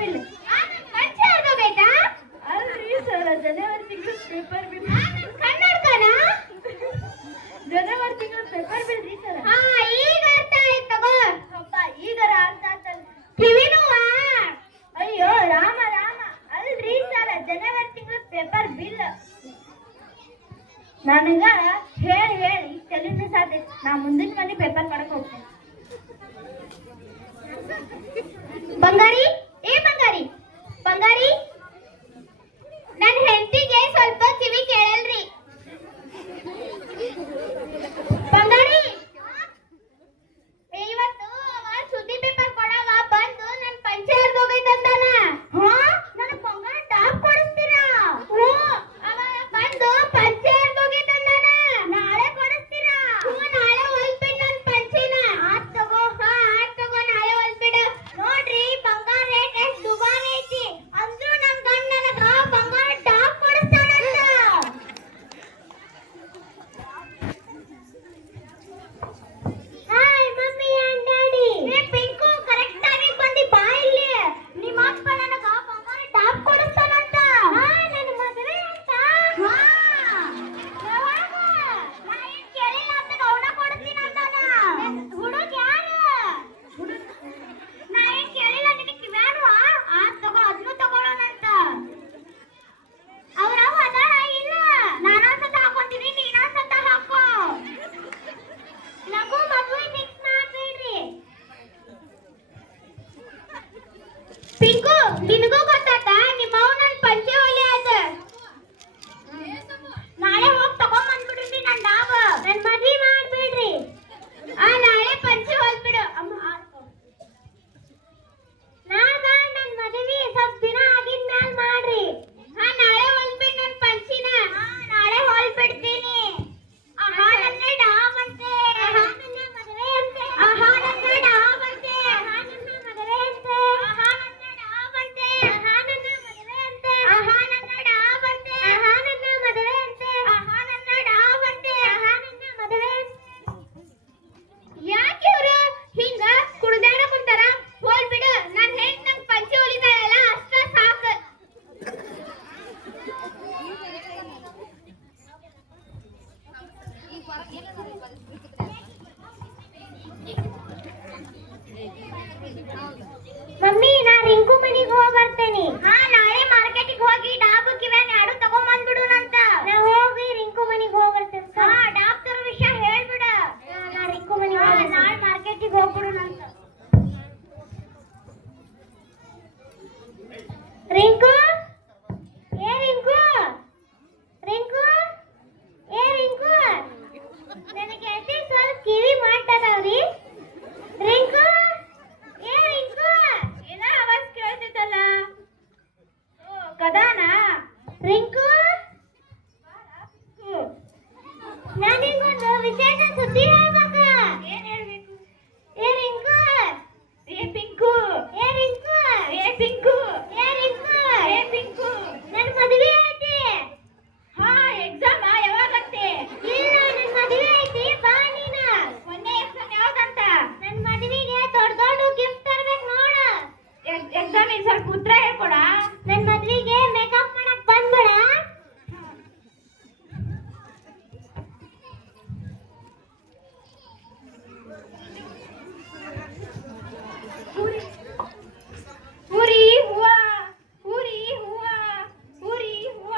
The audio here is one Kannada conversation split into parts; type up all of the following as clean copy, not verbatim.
ಬಿಲ್. ಪಂಚೆ ಆಗೋಗೈತಾ? ಅಲ್ರಿ ಸರ್, ಜನವರಿ ತಿಂಗಳು ಪೇಪರ್ ಬಿಲ್. ಕನ್ನಡಕನ? ಜನವರಿ ತಿಂಗಳು ಪೇಪರ್ ಬಿಲ್ ರೀ ಸರ್. ಹಾ, ಈಗ ಅರ್ಥ ಆಯ್ತು ತಗೋ. ಅಪ್ಪ ಈಗರ ಅರ್ಥ ಆತಲ್ಲ. ಕಿವಿನುವಾ? ಅಯ್ಯೋ ರಾಮ ರಾಮ, ಅಲ್ರಿ ಸರ್, ಜನವರಿ ತಿಂಗಳು ಪೇಪರ್ ಬಿಲ್. ನನಗ ಹೇಳಿ ಹೇಳಿ ತಲೆನೂ ಸಾಧ್ಯ. ನಾ ಮುಂದಿನ ಮನೆ ಪೇಪರ್ ಮಾಡಕ್ ಹೋಗ್ತೇನೆ. ಬಂಗಾರಿ, ಏ ಬಂಗಾರಿ, ಬಂಗಾರಿ, ನನ್ನ ಹೆಂಡತಿಗೆ ಸ್ವಲ್ಪ ಕಿವಿ ಕೇಳಲ್ರಿ. ಬಂಗಾರಿ, ಇವತ್ತು ಸುದ್ದಿ ಪೇಪರ್ ಕೊಡವ ಬಂದು ನನ್ನ ಪಂಚೆ ಹರಿದೋಗೈತಂತಾನ. ಹಾ, ನನ್ನ ಬಂಗಾರ ಟಾಪ್ ಕೊಡಿಸ್ತೀರಾ? ಹ್ಞೂ, ಅವ ಬಂದು ಪಂಚೆ ಹರಿದೋಗೈತಂದಾನ. ನಾಳೆ ಕೊಡಿಸ್ತೀರಾ? ಹ್ಞೂ, ನಾಳೆ ಹೊಲ್ಬಿಡ್ ನನ್ನ ಪಂಚೆನ. ಆತ್ ತಗೋ, ಹಾ ಆತ್ ತಗೋ, ನಾಳೆ ಹೊಲ್ಬಿಡು. ನೋಡ್ರಿ, ಬಂಗಾರ ರೇಟ್ ಎಷ್ಟು ದುಬಾರಿ ಐತಿ. ಅಂದ್ರೂ ನನ್ನ ಗಂಡ ನನಗ ಬಂಗಾರ ಟಾಪ್ ಕೊಡಿಸ್ತಾನಂತ. Hi mummy and daddy. ಏ ಪಿಂಕು, ಕರೆಕ್ಟ್ ಆಗಿ ಬಂದಿ ಬಾ ಇಲ್ಲಿ. ನಿಮ್ಮ ಅಪ್ಪ ನನಗ ಬಂಗಾರ ಟಾಪ್ ಕೊಡಿಸ್ತಾನಂತ. ಹಾ, ನನ್ನ ಮದುವೆ ಅಂತ. ಹಾ, ಯಾವಾಗ? ನಾ ಏನ್ ಕೇಳಿಲ್ಲ ಅಂತ ಅವನ ಕೊಡಿಸ್ತೀನಂತಾನ. ಹುಡುಗ ಯಾರು? ನಾ ಏನ್ ಕೇಳಿಲ್ಲ, ನಿನಗೆ ಕಿವ್ಯಾನು? ಆತ್ ತಗೋ, ಅದನ್ನು ತಗೊಳ್ಳೋಣಂತ. ಅವ್ರವ ಅದಾರ ಇಲ್ಲ? ನಾನೊಂದ್ಸತ ಹಾಕೊಂತೀನಿ, ನೀನೊಂದ್ಸತ ಹಾಕೋ. ಲಘು ಮದುವೆ ಫಿಕ್ಸ್ ಮಾಡ್ಬೇಡ್ರಿ. ಪಿಂಕು, ನಿನಗೂ ಗೊತ್ತಾತ? ನಿಮ್ಮ ಅವ್ವ ನನ್ನ ಪಂಚೆ ಹೊಲಿ ಆತ. ನಾಳೆ ಹೋಗಿ ತಗೊಂಬಂದ್ಬಿಡ್ರಿ ನನ್ನ ಡಾಬ್. ನನ್ನ ಮದ್ವೆ ಮಾಡ್ಬೇಡ್ರಿ. ನಾಳೆ ಪಂಚೆ ಹೊಲ್ಬಿಡು. ಅಮ್ಮ ನಾಗ ನನ್ನ ಮದುವೆ ಸ್ವಲ್ಪ ದಿನ ಆಗಿದ್ಮೇಲೆ ಮಾಡ್ರಿ. ನಾಳೆ ಹೊಲ್ಬಿಡ್ ನನ್ನ ಪಂಚಿನ. ನಾಳೆ ಹೊಲ್ಬಿಡ್ತೀನಿ. ಆಹಾ, ನನ್ನ ಡಾಬ್ ಅಂತೆ. ಆಹಾ, ನನ್ನ ಮದುವೆ ಅಂತೆ. ಆಹಾ, ನನ್ನ ಡಾಬ್ ಅಂತೆ. ಆಹಾ, ನನ್ನ ಮದುವೆ ಅಂತೆ. ಆಹಾ, ನನ್ನ ಡಾಬ್ ಅಂತೆ. ಆಹಾ, ನನ್ನ ಮದುವೆ ಅಂತೆ. ಆಹಾ, ನನ್ನ ಡಾಬ್ ಅಂತೆ. ಆಹಾ, ನನ್ನ ಮದುವೆ ಅಂತೆ. ಆಹಾ, ನನ್ನ ಡಾಬ್ ಅಂತೆ. ಆಹಾ, ನನ್ನ ಮದುವೆ ಅಂತೆ. ಯಾಕೆ ಇವ್ರು ಹಿಂಗ ಕುಡ್ದಾಡ ಕುಂತಾರ? ಹೋಲ್ಬಿಡು, ನನ್ನ ಹೆಂಡ್ ನಂಗೆ ಪಂಚೆ ಹೊಲಿತಾಳಲ್ಲ ಅಷ್ಟ ಸಾಕು. ಮಮ್ಮಿ, ನಾ ರಿಂಕು ಮನಿಗೆ ಹೋಗಿ ಬರ್ತೇನೆ. ಹಾ, ನಾಳೆ ಮಾರ್ಕೆಟಿಗೆ ಹೋಗಿ ಡಾಬ್ ಕಿವ್ಯಾನ್ ಎರಡು ತಗೊಂಬಂದ್ಬಿಡುನಂತ. ನಾ ಹೋಗಿ ರಿಂಕು ಮನಿಗೆ ಹೋಗಿ ಬರ್ತೇನೆ. ಹಾ, ಡಾಬ್ ತರೋ ವಿಷಯ ಹೇಳ್ಬಿಡ. ನಾ ರಿಂಕು ಮನಿಗೆ ನಾಳೆ ಮಾರ್ಕೆಟಿಗೆ ಹೋಗ್ಬಿಡುನಂತ. ರಿಂಕು, ಏ ರಿಂಕು, ರಿಂಕು, ಏ ರಿಂಕು, ನನಗೆ ಎಲ್ಲಿ ಸ್ವಲ್ಪ ಕಿವಿ ಮಾಡ್ತದವ್ರಿ. ರಿಂಕು, ಏ ರಿಂಕು, ಏನ ಆವಾಜ್ ಕೇಳ್ತೈತಲ್ಲ? ಕದಾನ? ರಿಂಕು, ನಾನಿಗೊಂದು ವಿಶೇಷ ಸುದ್ದಿ ಹೇಳ್ಬೇಕು. ಏನ್ ಹೇಳ್ಬೇಕು? ಏ ರಿಂಕು, ಏ ಪಿಂಕು, ಏ ರಿಂಕು, ಏ ಪಿಂಕು, ಏ ರಿಂಕು, ಏ ಪಿಂಕು. ನನ್ನ ಮದುವೆ ಐತಿ. ಹಾ, ಎಕ್ಸಾಮ್ ಯಾವಾಗಂತೆ? ಇಲ್ಲ, ನನ್ನ ಮದುವೆ ಐತಿ, ಬಾ ನೀನು. ಮೊನ್ನೆ ಎಕ್ಸಾಮ್ ಯಾವ್ದಂತ? ನನ್ನ ಮದುವೆಗೆ ದೊಡ್ಡ ದೊಡ್ಡ ಗಿಫ್ಟ್ ತರ್ಬೇಕು ನೋಡು. ಎಕ್ಸಾಮಿಗೆ ಸ್ವಲ್ಪ ಉತ್ತರ ಹೇಳ್ಕೊಡ. ನನ್ನ ಮದುವೆಗೆ ಮೇಕಪ್ ಮಾಡಕ್ ಬಂದ್ಬಿಡ. ಹೂರಿ ಹೂವ, ಹೂರಿ ಹೂವ, ಹೂರಿ ಹೂವ,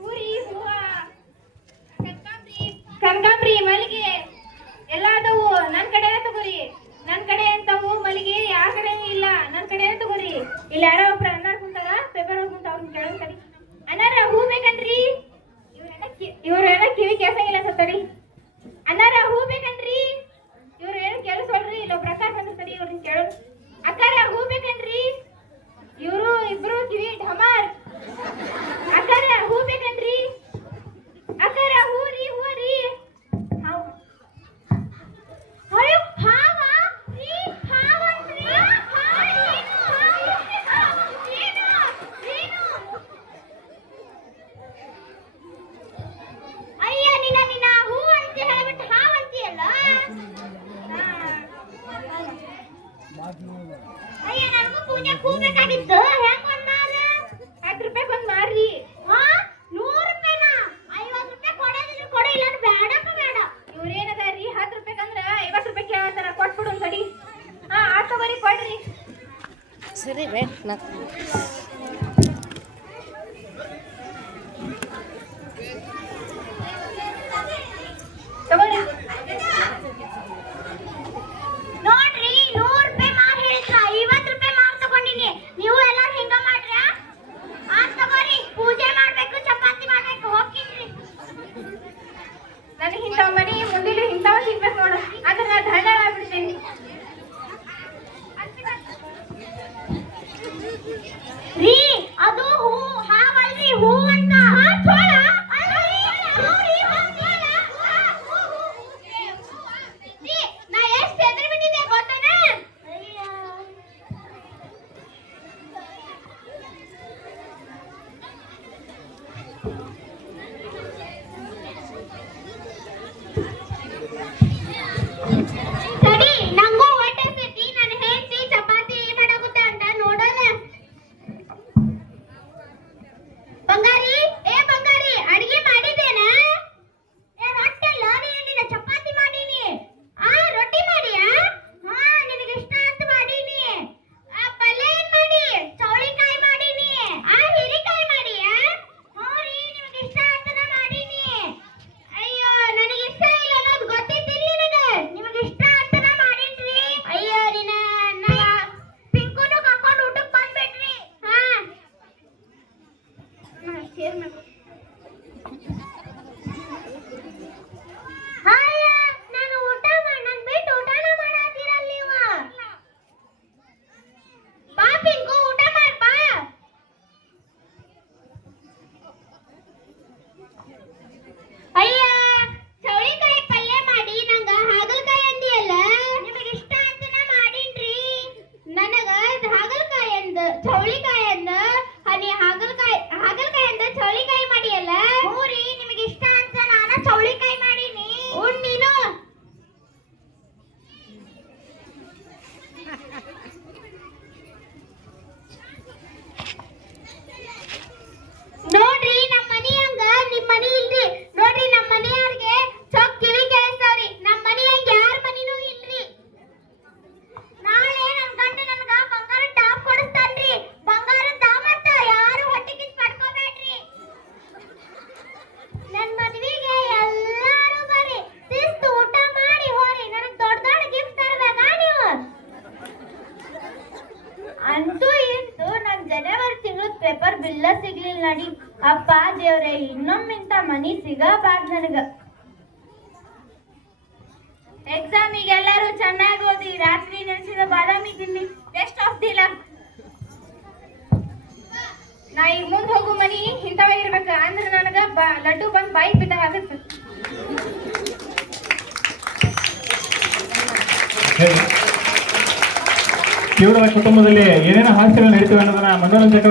ಹೂರಿ ಹೂವ. ಕನಕಾಂಬ್ರಿ, ಮಲ್ಲಿಗೆ ಎಲ್ಲ ಅದಾವು. ನನ್ನ ಕಡೆ ತಗೋರಿ. ನನ್ನ ಕಡೆ ಅಂತವು ಮಲ್ಲಿಗೆ ಯಾರ ಕಡೆ ಇಲ್ಲ. ನನ್ನ ಕಡೆ ತಗೋರಿ. ಇಲ್ಲಿ ಯಾರೋ ಒಬ್ರು ಅನ್ನಾರ ಕುಂತಾರ, ಪೇಪರ್ ಕುಂತ ಅವ್ರನ್ನ ಕೇಳೋದ್ ತಡಿ. ಅನ್ನಾರ ಹೂ ಬೇಕನ್ರಿ? ಇವ್ರೇನ ಕಿವಿ ಕೇಳ್ಸಂಗಿಲ್ಲ ಸತ್ತಡಿ. ಅನ್ನಾರ ಹೂ ಬೇಕನ್ರಿ? ಇವ್ರು ಏನು ಕೇಳಿಸೋಳ್ರಿ. ಇಲ್ಲೊಬ್ರು ಅಕ್ಕಾರ ಬಂದಿರ್ತಾರಿ, ಇವ್ರನ್ನ ಕೇಳೋದು. ಅಕ್ಕಾರ ಹೂ ಬೇಕನ್ರಿ? ಇವರು ಇಬ್ರು ಕಿವಿ ಢಮಾರ್. ಅಕ್ಕಾರ ಹೂ ಬೇಕನ್ರಿ? ಅಕ್ಕಾರ ಹೂ ರೀ, ಹೂ ರೀ. ಅಯ್ಯೋ, ಹಾವ ರೀ, ಹಾವಂತ್ರಿ. ಏನು ಹಾವು? ಕರಿ ಬೇಕು ನಾ ತಗೊಳ್ಳಿ. ನೋಡ್ರಿ 100 ರೂಪಾಯಿ ಮಾರ್ ಹೇಳಿದ್ರ 50 ರೂಪಾಯಿ ಮಾರ್ ತಗೊಂಡಿನಿ. ನೀವು ಎಲ್ಲಾರು ಹಿಂಗ ಮಾಡ್ರ? ತಗೋರಿ, ಪೂಜೆ ಮಾಡ್ಬೇಕು, ಚಪಾತಿ ಮಾಡ್ಬೇಕು, ಹೋಗ್ತೀನಿ. ನನಗೆ ಇಂಥವ್ ಮನಿ ಮುಂದಿಲು ಇಂಥವ್ ಸಿಗ್ಬೇಕು ನೋಡು, ಆದ್ರೆ ನಾ ಧನ ಆಗ್ಬಿಡ್ತೀನಿ. ರೀ ಅದು ಹೂ ಹಾವಲ್ರಿ, ಹೂ ಅಂತ. ಚೋಳ ಅಲ್ರಿ, ಹೂರಿ, ಚೋಳ. ರೀ, ನಾ ಎಷ್ಟ್ ಹೆದರಿ ಬಿಟ್ಟಿದ್ದೆ ಗೊತ್ತೇನ? ಸರಿ, ನಂಗೂ ಹೊಟ್ಟೆ ಹಸ್ದೈತಿ. ನನ್ನ ಹೆಂಡತಿ ಚಪಾತಿ ಮಾಡಾಕುತ್ತ ಅಂತ ನೋಡೋಣ. ಬಂಗಾರಿ, ಏ ಬಂಗಾರಿ, ಅಡಿಗೆ ಮಾಡಿದ್ದೇನ? ಏ ರೊಟ್ಟಿ ಅಲ್ಲ, ನೀನಿನ ಚಪಾತಿ ಮಾಡೀನಿ. ರೊಟ್ಟಿ ಮಾಡಿಯಾ? ನಿನಗೆ ಇಷ್ಟ ಅಂತ ಮಾಡೀನಿ. ಪಲ್ಯ ಏನ್ ಮಾಡಿ? ಚೌಳಿಕಾಯಿ ಮಾಡೀನಿ. ಹೀರಿಕಾಯಿ ಮಾಡಿಯಾ? ರೀ, ನಿಮಗೆ ಇಷ್ಟ ಅಂತ ನಾ ಮಾಡೀನಿ. ಅಯ್ಯೋ, ನನಗೆ ಇಷ್ಟ ಇಲ್ಲ ಅನ್ನೋದು ಗೊತ್ತಿದ್ದಿಲ್ಲ ನಿನಗೆ. ನಿಮಗೆ ಇಷ್ಟ ಅಂತ ನಾ ಮಾಡೀನ್ರಿ. ಅಯ್ಯೋ, ಪಿಂಕುನು ಕರ್ಕೊಂಡು ಊಟಕ್ಕೆ ಬಂದ್ಬಿಟ್ರಿ. ಶೇರ್ ಮಾಡಿ. ನಾನು ಊಟ ನನ್ ಬಿಟ್ಟು ಊಟನ ಮಾಡಾತಿರಲ್ಲ ನೀವು. ಬಾ ಪಿಂಕು, ಊಟ ಮಾಡ್ ಬಾ. ಅಯ್ಯ, ಚೌಳಿಕಾಯಿ ಪಲ್ಯ ಮಾಡಿ ನಂಗ ಹಾಗಲಕಾಯಿ ಅಂದಿಯಲ್ಲ. ನಿಮಗೆ ಇಷ್ಟ ಅಂತ ನಾ ಮಾಡೀನ್ರಿ. ನನಗ ಹಾಗಲಕಾಯಿ ಅಂದ ಚೌಳಿಕಾಯಿ ಅಂದ ಹನಿ ಹಾಗಲಕಾಯಿ ಅಂದ ಚೌಳಿಕಾಯಿ ಮಾಡಿಯಲ್ಲ. ರೀ, ನಿಮಗೆ ಇಷ್ಟ ಅಂತ ನಾನ ಚೌಳಿಕಾಯಿ ಮಾಡೀನಿ. ನೀನು ನೋಡ್ರಿ, ನಮ್ಮ ಮನಿ ಹಂಗ ನಿಮ್ ಮನಿ ಇಲ್ರಿ. ನೋಡ್ರಿ, ನಮ್ಮ ಮನೆಯವ್ರಿಗೆ ಚೊಕ್ ಕಿವಿ ಕೇಳಿಸ್ತಾವ್ರಿ. ನಮ್ಮ ಮನಿ ಹಂಗ ಯಾರ ಮನಿನೂ ಇಲ್ರಿ. ನಾಳೆ ನನ್ ಗಂಡ ನನ್ಗ ಬಂಗಾರ ಟಾಪ್ ಕೊಡಿಸ್ತಾನ್ರಿ. ಬಂಗಾರದ ದಾಮತ್ತ ಯಾರು ಹೊಟ್ಟೆ ಕಿಚ್ಚು ಪಡ್ಕೋಬೇಡ್ರಿ. ನನ್ ಮದ್ವಿಗೆ ಎಲ್ಲಾರು ಬರ್ರಿ, ಶಿಸ್ತು ಊಟ ಮಾಡಿ ಹೋರಿ. ನನಗ್ ದೊಡ್ಡ ದೊಡ್ಡ ಗಿಫ್ಟ್ ತರ್ಬೇಕಾ ನೀವು? ಅಂತೂ ಇಂತೂ ನನ್ ಜನವರಿ ತಿಂಗಳ ಪೇಪರ್ ಬಿಲ್ಲ ಸಿಗ್ಲಿಲ್ಲ ನಡಿ. ಅಪ್ಪ ದೇವ್ರೆ, ಇನ್ನೊಮ್ಮಿಂತ ಮನಿ ಸಿಗಬಾರ್ದು ನನಗ. ಎಕ್ಸಾಮಿಗೆ ಎಲ್ಲರೂ ಚೆನ್ನಾಗಿ ಓದಿ, ರಾತ್ರಿ ನೆನೆಸಿದ ಬಾದಾಮಿ ತಿನ್ನಿ. Best of the luck. ನಾ ಈಗ ಮುಂದೆ ಹೋಗು ಮನಿ ಇಂಥವಾಗಿರ್ಬೇಕ, ಅಂದ್ರೆ ನನಗ ಲಡ್ಡು ಬಂದು ಬಾಯಿ ಬಿದ್ದಾಗ ಆಗತ್ತೆ. ತೀವ್ರವಾದ ಕುಟುಂಬದಲ್ಲಿ ಏನೇನು ಹಾಸ್ಯಗಳು ನಡೀತವೆ ಅನ್ನೋದನ್ನ ಮನೋರಂಜಕ